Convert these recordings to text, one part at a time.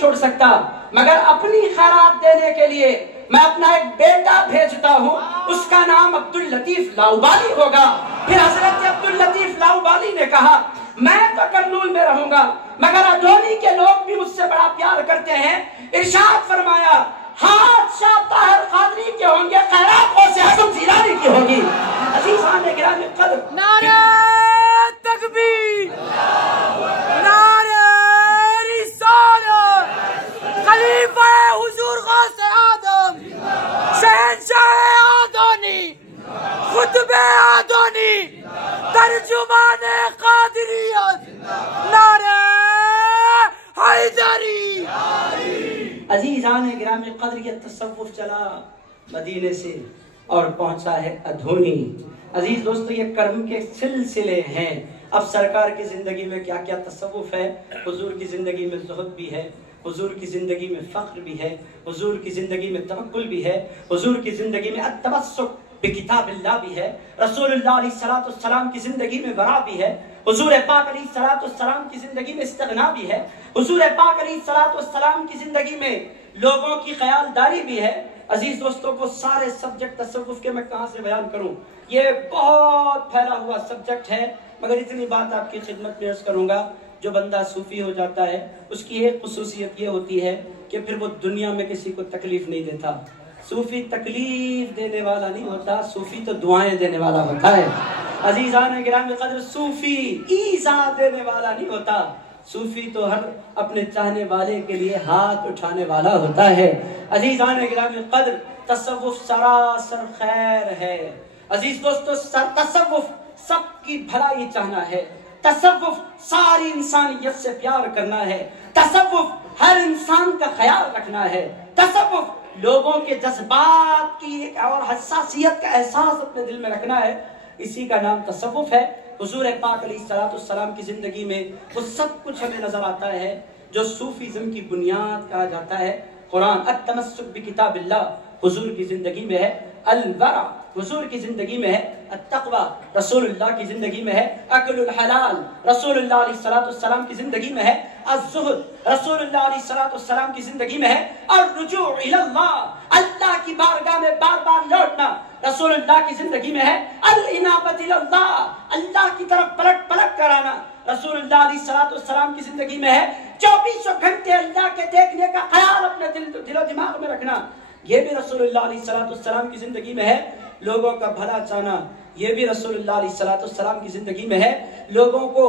छोड़ सकता, मगर अपनी खैरात देने के लिए मैं अपना एक बेटा भेजता हूँ, उसका नाम अब्दुल लतीफ लाउबाली होगा। फिर हजरत अब्दुल लतीफ लाउबाली ने कहा मैं तो करनूल में रहूंगा, मगर अधोनी के लोग भी मुझसे बड़ा प्यार करते हैं। इरशाद फरमाया हाथ शाह ताहिर कादरी के होंगे, खैरात से हसन जिलानी की होगी। अजीज़ान गिरामी क़द्र, नारे तकबीर, नारे रिसालत, खलीफा हुजूर गौसे आदम, शहंशाह आदोनी, खुतबे आदोनी, तर्जुमाने कादरियत, नारे हैदरी। अजीज़ान गिरामी क़द्र, ये तसव्वुफ़ चला मदीने से और पहुंचा है अधोनी। अजीज दोस्तों, ये कर्म के सिलसिले हैं। अब सरकार की जिंदगी में क्या क्या तसव्वुफ़ है, हुजूर की जिंदगी में ज़ुहद भी है, हुजूर की जिंदगी में फ़ख्र भी है, हुजूर की जिंदगी में तवक्कुल भी है, हुजूर की जिंदगी में अत्तमस्सुक बिकिताबिल्लाह भी है, रसूलुल्लाह अलैहिस्सलाम की जिंदगी में वरा भी है, हुजूर पाक अलैहिस्सलाम की जिंदगी में इस्तिग़ना भी है, हुजूर पाक अलैहिस्सलाम की जिंदगी में लोगों की ख्यालदारी भी है। अजीज दोस्तों, को सारे सब्जेक्ट तसव्वुफ़ के मैं कहाँ से बयान करूँ, ये बहुत फैला हुआ सब्जेक्ट है, मगर इतनी बात आपकी खिदमत में अर्ज़ करूँगा। जो बंदा सूफी हो जाता है उसकी एक खुसूसियत ये होती है कि फिर वो दुनिया में किसी को तकलीफ नहीं देता। सूफी तकलीफ देने वाला नहीं होता, सूफी तो दुआएं देने वाला होता है। अजीज़ान गिरामी क़द्र, सूफी ईज़ा देने वाला नहीं होता, सूफी तो हर अपने चाहने वाले के लिए हाथ उठाने वाला होता है। अजीज़ान गिरामी क़द्र, तसव्वुफ़ सरासर खैर है। अजीज दोस्तों, तसव्वुफ़ सबकी भलाई चाहना है, तसव्वुफ़ सारी इंसानियत से प्यार करना है, तसव्वुफ़ हर इंसान का ख्याल रखना है, तसव्वुफ़ लोगों के जज्बात की एक और हसासियत का एहसास अपने दिल में रखना है। इसी का नाम तसव्वुफ़ है। हुजूर पाक अलैहिस्सलाम की जिंदगी में वो सब कुछ हमें नजर आता है जो सूफीज़्म की बुनियाद कहा जाता है। कुरान अत्तमस्सुक बिकिताबिल्लाह हुजूर की जिंदगी में है, अल-वरा हुजूर की जिंदगी में है, अत्तक़वा रसूलुल्लाह की जिंदगी में है, अक्लुल हलाल रसूलुल्लाह अलैहिस्सलाम की जिंदगी में है, अज़्ज़ुहद रसूलुल्लाह अलैहिस्सलाम की जिंदगी में है, और रुजू इलल्लाह अल्लाह की बारगाह में बार बार लौटना रसूलुल्लाह की जिंदगी में है, अल इनाबत इलल्लाह अल्लाह की तरफ पलट पलट कर आना रसूलुल्लाह अलैहिस्सलाम की जिंदगी में है, 24 घंटे अल्लाह के देखने का ख्याल अपने दिलो दिमाग में रखना, ये भी रसूलुल्लाह अलैहिस्सलाम की जिंदगी में है। लोगों का भला चाहना, ये भी रसूलुल्लाह अलैहिस्सलाम की जिंदगी में है। लोगों को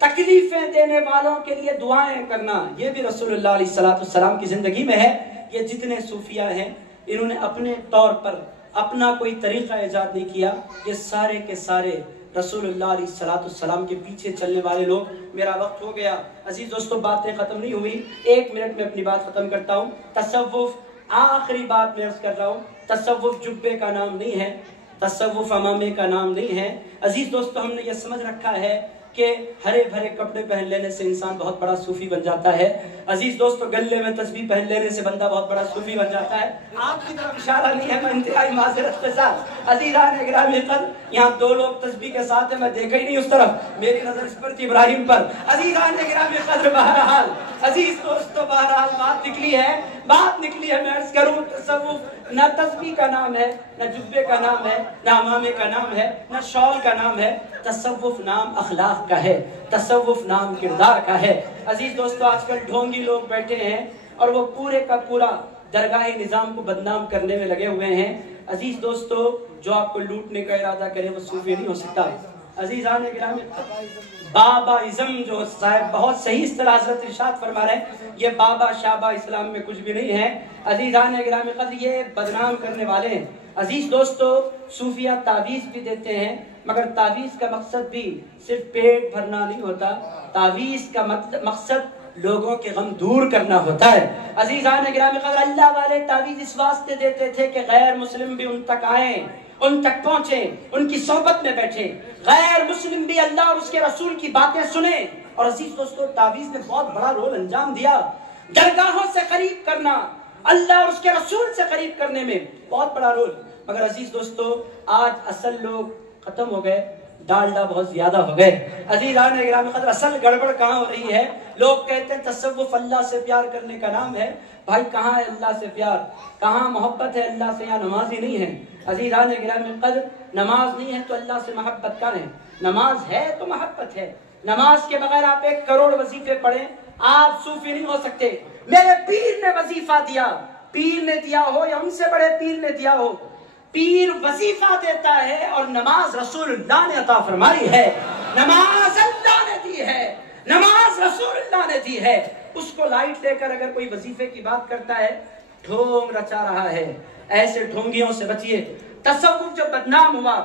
तकलीफें देने वालों के लिए दुआएं करना, ये भी रसूलुल्लाह अलैहिस्सलाम की जिंदगी में है। ये जितने सूफिया हैं, इन्होंने अपने तौर पर अपना कोई तरीका ईजाद नहीं किया, ये सारे के सारे रसूलुल्लाह अलैहिस्सलाम के पीछे चलने वाले लोग। मेरा वक्त हो गया अजीज दोस्तों, बातें खत्म नहीं हुई, 1 मिनट में अपनी बात खत्म करता हूँ। तसव्वुफ़, आखिरी बात मैं अर्ज़ कर रहा हूँ, तसव्वुफ़ जुब्बे का नाम नहीं है, तसव्वुफ़ अमामे का नाम नहीं है। अजीज दोस्तों, हमने ये समझ रखा है कि हरे भरे कपड़े पहन लेने से इंसान बहुत बड़ा सूफी बन जाता है। अजीज दोस्तों, गले में तस्बीह पहन लेने से बंदा बहुत बड़ा सूफी बन जाता है। आपकी तरफ इशारा नहीं है, मैं इंतहाई माज़रत के साथ। अज़ीज़ान गिरामी क़द्र, यहाँ 2 लोग तस्बीह के साथ है, मैं देखा ही नहीं उस तरफ, मेरी नजर इस पर थी, इब्राहिम पर। अज़ीज़ान गिरामी क़द्र, बहरहाल अजीज दोस्तों, बहरहाल बात निकली है, मैं अर्ज़ करूँ, तसव्वुफ़ न तस्बीह का नाम है, न जुब्बे का नाम है, न अमामे का नाम है, न शॉल का नाम है। तसव्वुफ़ नाम अखलाक का है, तसव्वुफ़ नाम किरदार का है। अजीज दोस्तों, आजकल ढोंगी लोग बैठे हैं और वो पूरे का पूरा दरगाही निज़ाम को बदनाम करने में लगे हुए हैं। अजीज दोस्तों, जो आपको लूटने का इरादा करे वो सूफी नहीं हो सकता। अजीज़ान गिरामी, बाबाइज़्म जो साहब बहुत सही इस्तिलाह हज़रत इरशाद फरमा रहे हैं, ये बाबा शाबा इस्लाम में कुछ भी नहीं है। अजीज़ान गिरामी क़द्र, ये बदनाम करने वाले हैं। अजीज दोस्तों, सूफिया तावीज़ भी देते हैं, मगर तावीज़ का मकसद भी सिर्फ पेट भरना नहीं होता, तावीज़ का मकसद लोगों के गम दूर करना होता है। अजीज़ान गिरामी क़द्र, अल्लाह वाले तावीज़ इस वास्ते देते थे कि गैर मुस्लिम भी उन तक आए, उन तक पहुंचे, उनकी सोहबत में बैठे, गैर मुस्लिम भी अल्लाह और उसके रसूल की बातें सुने। और अजीज दोस्तों, तावीज़ ने बहुत बड़ा रोल अंजाम दिया, दरगाहों से करीब करना, अल्लाह और उसके रसूल से करीब करने में बहुत बड़ा रोल। मगर अजीज दोस्तों, आज असल लोग खत्म हो गए, डालडा बहुत ज्यादा हो गए। अजीज़ान गिरामी क़द्र, असल गड़बड़ कहाँ हो रही है? लोग कहते हैं तसव्वुफ अल्लाह से प्यार करने का नाम है। भाई कहाँ है अल्लाह से प्यार, कहाँ मोहब्बत है अल्लाह से? यहाँ नमाज ही नहीं है। अजीज़ान गिरामी क़द्र, नमाज नहीं है तो अल्लाह से मोहब्बत कहाँ है? नमाज है तो मोहब्बत है। नमाज के बगैर आप 1 करोड़ वजीफे पढ़ें, आप सूफी नहीं हो सकते। मेरे पीर ने वजीफा दिया, पीर ने दिया हो या उनसे बड़े पीर ने दिया हो, पीर वजीफा देता है और नमाज रसूलुल्लाह ने अता फरमाई है। नमाज अल्लाह ने दी है, नमाज रसूलुल्लाह ने दी है। उसको लाइट लेकर अगर कोई वजीफे की बात करता है, ढोंग रचा रहा है। ऐसे ढोंगियों से बचिए। तसव्वुफ जो बदनाम हुआ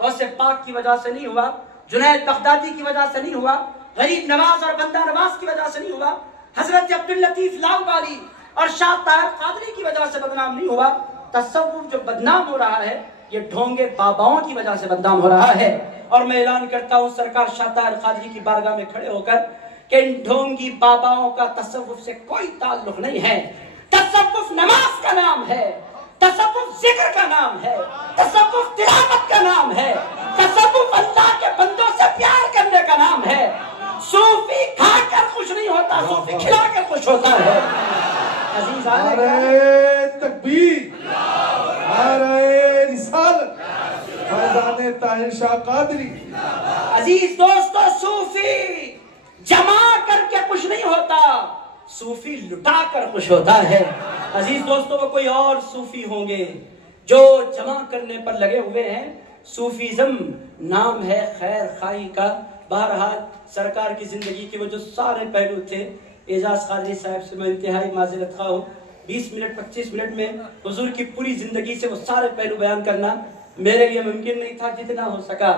गौसे पाक की वजह से नहीं हुआ, जुनैद बगदादी की वजह से नहीं हुआ, गरीब नवाज और बंदा नवाज की वजह से नहीं हुआ, हजरत अब्दुल लतीफ लाहौरी और शाह ताहिर कादरी की वजह से बदनाम नहीं हुआ। तसव्वुफ जो बदनाम हो रहा है, ये ढोंगे बाबाओं की वजह से बदनाम हो रहा है। और मैं ऐलान करता हूँ सरकार शाह ताहिर कादरी की बारगाह में खड़े होकर कि इन ढोंगी बाबाओं का तसव्वुफ से कोई ताल्लुक नहीं है। तसव्वुफ नमाज का नाम है, तसव्वुफ जिक्र का नाम है, तसव्वुफ तिलावत का नाम है, तसव्वुफ अल्लाह के बंदों से प्यार करने का नाम है। सूफी खाकर खुश नहीं होता, सूफी खिलाकर खुश होता है। नारे तकबीर, नारे रिसालत, फैज़ान ताहिर शाह कादरी। अजीज दोस्तों, सूफी जमा करके खुश नहीं होता, सूफी लुटा कर खुश होता है। अजीज दोस्तों, वो कोई और सूफी होंगे जो जमा करने पर लगे हुए हैं। सूफीज्म नाम है खैर खाई का। बहरहाल सरकार की जिंदगी के वो जो सारे पहलू थे, एजाज कादरी साहब से मैं इंतहाई माज़रत खा हूँ। 20 मिनट 25 मिनट में हुजूर की पूरी जिंदगी से वो सारे पहलू बयान करना मेरे लिए मुमकिन नहीं था। जितना हो सका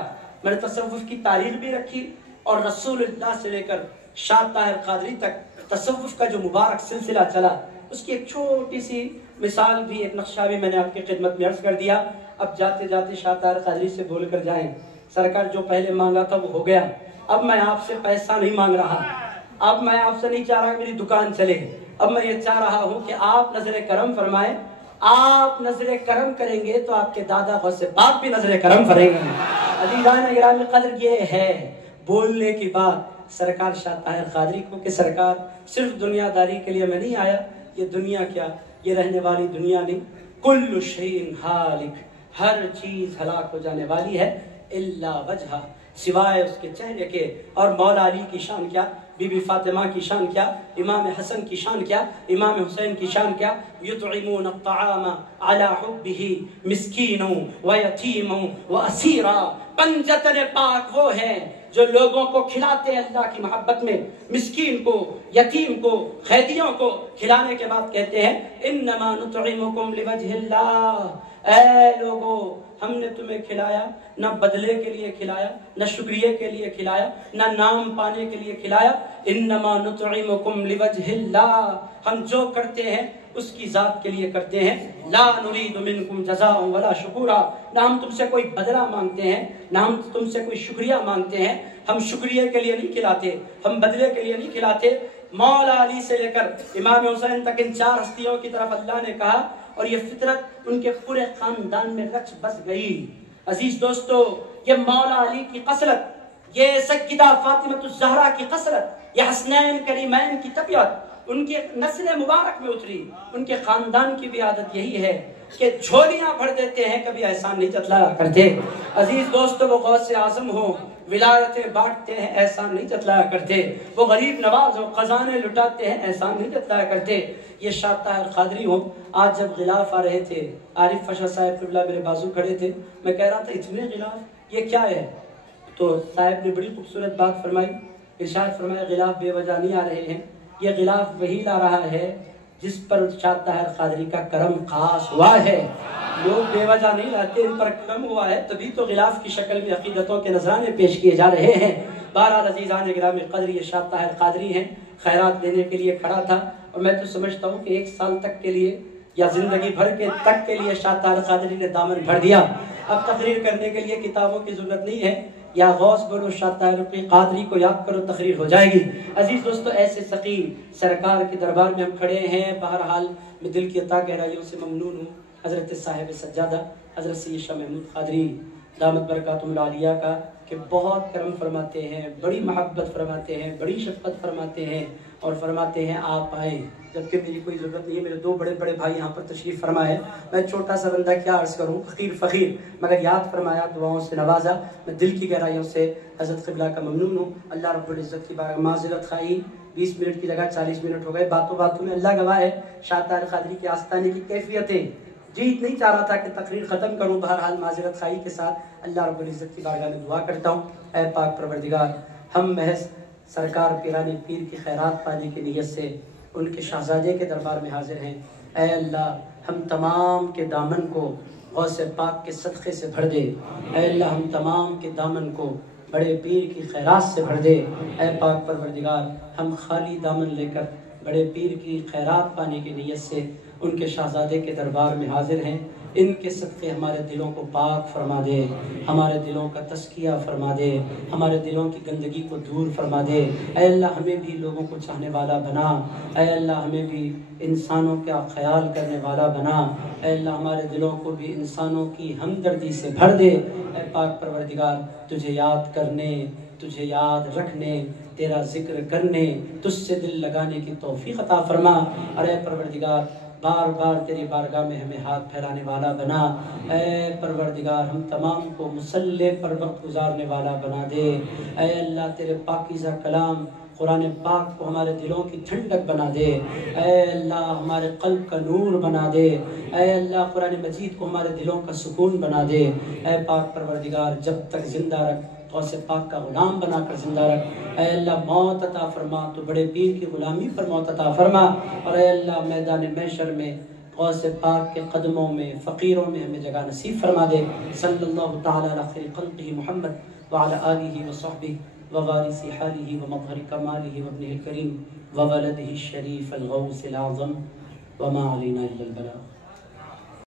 मैंने तसव्वुफ की तारीख भी रखी और रसूलुल्लाह से लेकर शाह ताहिर कादरी तक तसव्वुफ का जो मुबारक सिलसिला चला, उसकी एक छोटी सी मिसाल भी, एक नक्शा भी मैंने आपकी खिदमत में अर्ज कर दिया। अब जाते जाते शाह ताहिर कादरी से बोल कर जाएं, सरकार जो पहले मांगा था वो हो गया। अब मैं आपसे पैसा नहीं मांग रहा, अब मैं आपसे नहीं चाह रहा मेरी दुकान चले। अब मैं ये चाह रहा हूँ कि आप नजर करम फरमाएं। आप नजर करम करेंगे तो आपके दादा गौसे पाक भी नजर करम करेंगे। अज़ीज़ान गिरामी क़द्र, ये है बोलने की बात सरकार शाह ताहिर कादरी को कि सरकार सिर्फ दुनियादारी के लिए मैं नहीं आया। ये दुनिया क्या, ये रहने वाली दुनिया नहीं। कुल्लु शैइन हालिक, हर चीज हलाक हो जाने वाली है, इल्ला वजहा, सिवाय उसके चेहरे के। और मौला अली की शान क्या, बीबी फातिमा की शान क्या, इमाम हसन की शान क्या, इमाम हुसैन की शान क्या। युतइमून अत्तआम अला हुब्बिही मिस्कीनों व यतीमों व असीरा। पंजतन पाक वो है जो लोगों को खिलाते हैं अल्लाह की मोहब्बत में, मिस्कीन को, यतीम को, कैदियों को खिलाने के बाद कहते हैं इन्नमा नुतइमुकुम लिवजहिल्लाह। ऐ लोगों, हमने तुम्हें खिलाया न बदले के लिए खिलाया, न शुक्रिया के लिए खिलाया, न नाम पाने के लिए खिलाया। इन्नमा नुतइमुकुम लिवजहिल्लाह, हम जो करते हैं उसकी जात के लिए करते हैं। ला नुरीदु मिनकुम जज़ाअन वला शुकुरा, ना हम तुमसे कोई बदला मांगते हैं, ना हम तुमसे कोई शुक्रिया मांगते हैं। हम शुक्रिया के लिए नहीं खिलाते, हम बदले के लिए नहीं खिलाते। मौला अली से लेकर इमाम हुसैन तक इन 4 हस्तियों की तरफ अल्लाह ने कहा और ये फितरत उनके पूरे खानदान में रच बस गई। अजीज दोस्तों, ये मौला अली की कसरत, ये सय्यदा फातिमतुज़ ज़हरा की कसरत, ये हसनैन करीमैन की तबीयत उनके नस्ल मुबारक में उतरी। उनके खानदान की भी आदत यही है कि झोलियां भर देते हैं, कभी एहसान नहीं जतलाया करते। अजीज दोस्तों, वो गौसे आजम हो, विलायतें बांटते हैं, एहसान नहीं जतलाया करते। वो गरीब नवाज हो, खजाने लुटाते हैं, एहसान नहीं जतलाया करते। ये शाह ताहिर कादरी हो। आज जब गिलाफ आ रहे थे, आरिफ फशा साहब क़िबला मेरे बाजू खड़े थे, मैं कह रहा था इतने गिलाफ, ये क्या है? तो साहब ने बड़ी खूबसूरत बात फरमाई, इरशाद फरमाया गिलाफ बेवजह नहीं आ रहे हैं, ये गिलाफ वही ला रहा है जिस पर शाह ताहिर कादरी का करम खास हुआ है। लोग बेवजह नहीं लाते, इन पर करम हुआ है, तभी तो गिलाफ की शक्ल में अकीदतों के नजराने पेश किए जा रहे हैं। बहरहाल अज़ीज़ान गिरामी क़द्र, ये शाह ताहिर कादरी हैं, खैरात देने के लिए खड़ा था। और मैं तो समझता हूँ कि 1 साल तक के लिए या जिंदगी भर के तक के लिए शाह ताहिर कादरी ने दामन भर दिया। अब तकरीर करने के लिए किताबों की जरूरत नहीं है, या गौस बनो शाह ताहिर कादरी को याद करो, तकरीर हो जाएगी। अजीज दोस्तों, ऐसे सकी सरकार के दरबार में हम खड़े हैं। बहरहाल मैं दिल की अता गहराइयों से ममनून हूँ हजरत साहिब सज्जादा हजरत सैयद शाह महमूद कादरी दामत बरकातुहुल आलिया का कि बहुत करम फरमाते हैं, बड़ी मोहब्बत फरमाते हैं, बड़ी शफ़क़त फरमाते हैं और फरमाते हैं आप आए, जबकि मेरी कोई ज़रूरत नहीं है। मेरे दो बड़े बड़े भाई यहाँ पर तशरीफ़ फरमाए, मैं छोटा सा बंदा क्या अर्ज़ करूँ, फ़कीर मगर याद फरमाया, दुआओं से नवाजा। मैं दिल की गहराइयों से हज़रत क़िबला का ममनून हूँ। अल्लाह रब्बुल इज़्ज़त की बारगाह माज़रत खाई, 20 मिनट की जगह 40 मिनट हो गए। बातों बातों में अल्लाह गवाह है, शाह तारिक़ क़ादरी के आस्ताने की कैफियतें जी नहीं चाह रहा था कि तकरीर ख़त्म करूँ। बहरहाल माज़रत खाई के साथ अल्लाह रब्बुल इज़्ज़त की बारगाह में दुआ करता हूँ, ऐ पाक परवरदिगार, हम महज सरकार पीराने पीर की खैरात पाने की नीयत से उनके शहज़ादे के दरबार में हाजिर हैं। ऐ अल्लाह, हम तमाम के दामन को गौसे पाक के सदक़े से भर दे। ऐ अल्लाह, हम तमाम के दामन को बड़े पीर की खैरात से भर दे। ऐ पाक परवरदिगार, हम खाली दामन लेकर बड़े पीर की खैरात पाने की नीयत से उनके शहज़ादे के दरबार में हाजिर हैं। इनके सदक़े हमारे दिलों को पाक फरमा दे, हमारे दिलों का तस्किया फरमा दे, हमारे दिलों की गंदगी को दूर फरमा दे। ऐ अल्लाह, हमें भी लोगों को चाहने वाला बना। ऐ अल्लाह, हमें भी इंसानों का ख्याल करने वाला बना। ऐ अल्लाह, हमारे दिलों को भी इंसानों की हमदर्दी से भर दे। ऐ पाक परवरदिगार, तुझे याद करने, तुझे याद रखने, तेरा जिक्र करने, तुझसे दिल लगाने की तौफीक अता फरमा। अरे परवरदिगार, बार बार तेरी बारगाह में हमें हाथ फैलाने वाला बना। ऐ परवरदिगार, हम तमाम को मुसल्ले पर वक्त गुजारने वाला बना दे। ऐ अल्लाह, तेरे पाकीज़ा कलाम कुरान पाक को हमारे दिलों की ठंडक बना दे। ऐ अल्लाह, हमारे क़ल्ब का नूर बना दे। ऐ अल्लाह, कुरान मजीद को हमारे दिलों का सुकून बना दे। ऐ पाक परवरदिगार, जब तक ज़िंदा रख, गौसे पाक का ग़ुलाम बनाकर ज़िंदा रख। ऐ अल्लाह, मौत अता फरमा, तो बड़े पीर की ग़ुलामी पर मौत अता फरमा। और ऐ अल्लाह, मैदान महशर में गौसे पाक के कदमों में, फ़कीरों में हमें जगह नसीब फरमा दे। सल्लल्लाहु तआला अला खैर ख़ल्क़िही मुहम्मद व अला आलिही व सहबिही व वारिसी हालिही व मज़हर कमालिही व इब्निहिल करीम व वलदिही शरीफ़ अल गौसिल आज़म व मा अलैना इल्लल बलाग़।